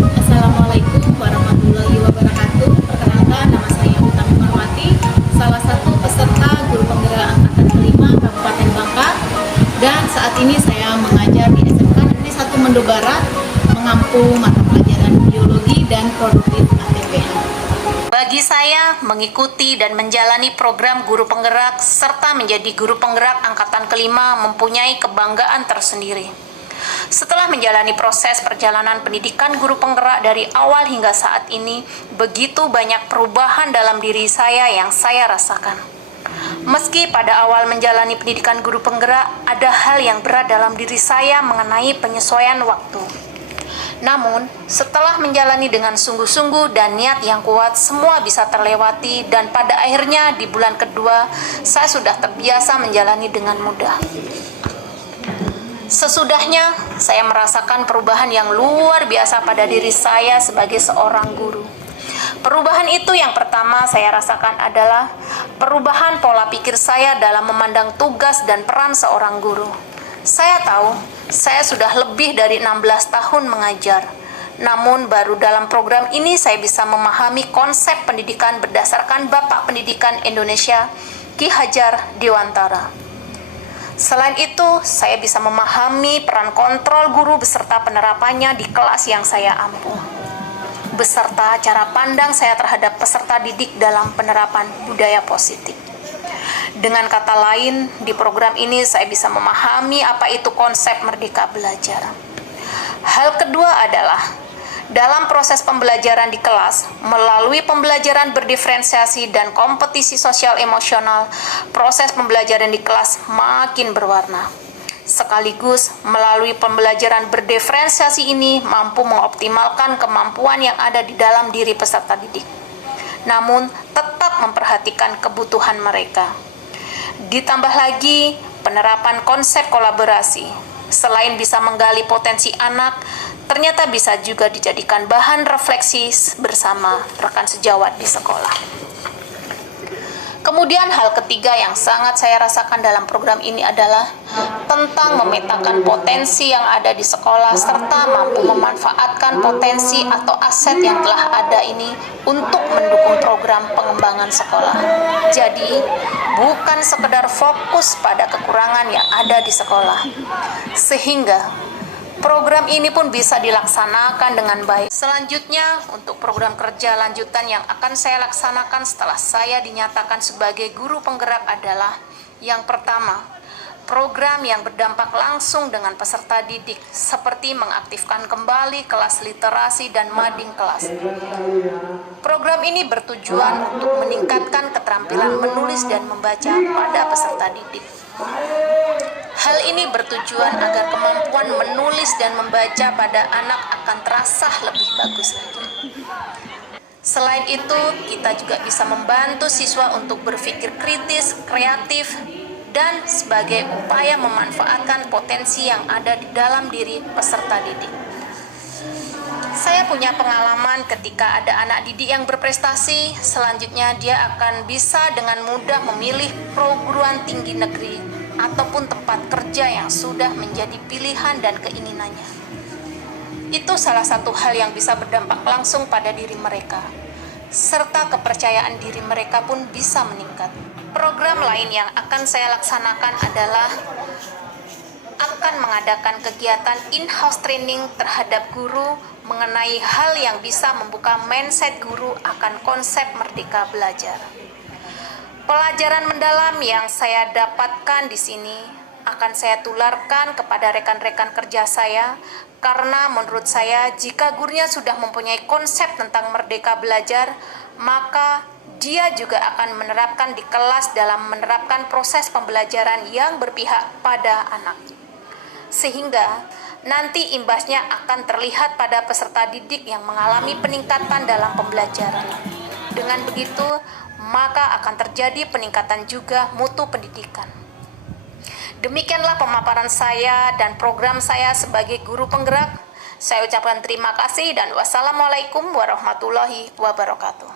Assalamualaikum warahmatullahi wabarakatuh. Perkenalkan, nama saya Utami Marwati, salah satu peserta guru penggerak angkatan kelima Kabupaten Bangka. Dan saat ini saya mengajar di SMK Negeri 1 Mendo Barat, mengampu mata pelajaran biologi dan produktif ATPN. Bagi saya, mengikuti dan menjalani program guru penggerak serta menjadi guru penggerak angkatan kelima mempunyai kebanggaan tersendiri. Setelah menjalani proses perjalanan pendidikan guru penggerak dari awal hingga saat ini, begitu banyak perubahan dalam diri saya yang saya rasakan. Meski pada awal menjalani pendidikan guru penggerak, ada hal yang berat dalam diri saya mengenai penyesuaian waktu. Namun, setelah menjalani dengan sungguh-sungguh dan niat yang kuat, semua bisa terlewati dan pada akhirnya di bulan kedua, saya sudah terbiasa menjalani dengan mudah. Sesudahnya, saya merasakan perubahan yang luar biasa pada diri saya sebagai seorang guru. Perubahan itu yang pertama saya rasakan adalah perubahan pola pikir saya dalam memandang tugas dan peran seorang guru. Saya tahu, saya sudah lebih dari 16 tahun mengajar. Namun baru dalam program ini saya bisa memahami konsep pendidikan berdasarkan Bapak Pendidikan Indonesia, Ki Hajar Dewantara. Selain itu, saya bisa memahami peran kontrol guru beserta penerapannya di kelas yang saya ampu, beserta cara pandang saya terhadap peserta didik dalam penerapan budaya positif. Dengan kata lain, di program ini saya bisa memahami apa itu konsep merdeka belajar. Hal kedua adalah dalam proses pembelajaran di kelas, melalui pembelajaran berdiferensiasi dan kompetisi sosial emosional, proses pembelajaran di kelas makin berwarna. Sekaligus, melalui pembelajaran berdiferensiasi ini mampu mengoptimalkan kemampuan yang ada di dalam diri peserta didik, namun tetap memperhatikan kebutuhan mereka. Ditambah lagi, penerapan konsep kolaborasi, selain bisa menggali potensi anak, ternyata bisa juga dijadikan bahan refleksi bersama rekan sejawat di sekolah. Kemudian hal ketiga yang sangat saya rasakan dalam program ini adalah tentang memetakan potensi yang ada di sekolah serta mampu memanfaatkan potensi atau aset yang telah ada ini untuk mendukung program pengembangan sekolah. Jadi, bukan sekedar fokus pada kekurangan yang ada di sekolah, sehingga program ini pun bisa dilaksanakan dengan baik. Selanjutnya, untuk program kerja lanjutan yang akan saya laksanakan setelah saya dinyatakan sebagai guru penggerak adalah yang pertama, program yang berdampak langsung dengan peserta didik, seperti mengaktifkan kembali kelas literasi dan mading kelas. Program ini bertujuan untuk meningkatkan keterampilan menulis dan membaca pada peserta didik. Hal ini bertujuan agar kemampuan menulis dan membaca pada anak akan terasa lebih bagus lagi. Selain itu, kita juga bisa membantu siswa untuk berpikir kritis, kreatif, dan sebagai upaya memanfaatkan potensi yang ada di dalam diri peserta didik. Saya punya pengalaman ketika ada anak didik yang berprestasi, selanjutnya dia akan bisa dengan mudah memilih perguruan tinggi negeri ataupun tempat kerja yang sudah menjadi pilihan dan keinginannya. Itu salah satu hal yang bisa berdampak langsung pada diri mereka, serta kepercayaan diri mereka pun bisa meningkat. Program lain yang akan saya laksanakan adalah akan mengadakan kegiatan in-house training terhadap guru mengenai hal yang bisa membuka mindset guru akan konsep merdeka belajar. Pelajaran mendalam yang saya dapatkan di sini akan saya tularkan kepada rekan-rekan kerja saya, karena menurut saya jika gurunya sudah mempunyai konsep tentang merdeka belajar, maka dia juga akan menerapkan di kelas dalam menerapkan proses pembelajaran yang berpihak pada anak. Sehingga nanti imbasnya akan terlihat pada peserta didik yang mengalami peningkatan dalam pembelajaran. Dengan begitu, maka akan terjadi peningkatan juga mutu pendidikan. Demikianlah pemaparan saya dan program saya sebagai guru penggerak. Saya ucapkan terima kasih dan wassalamualaikum warahmatullahi wabarakatuh.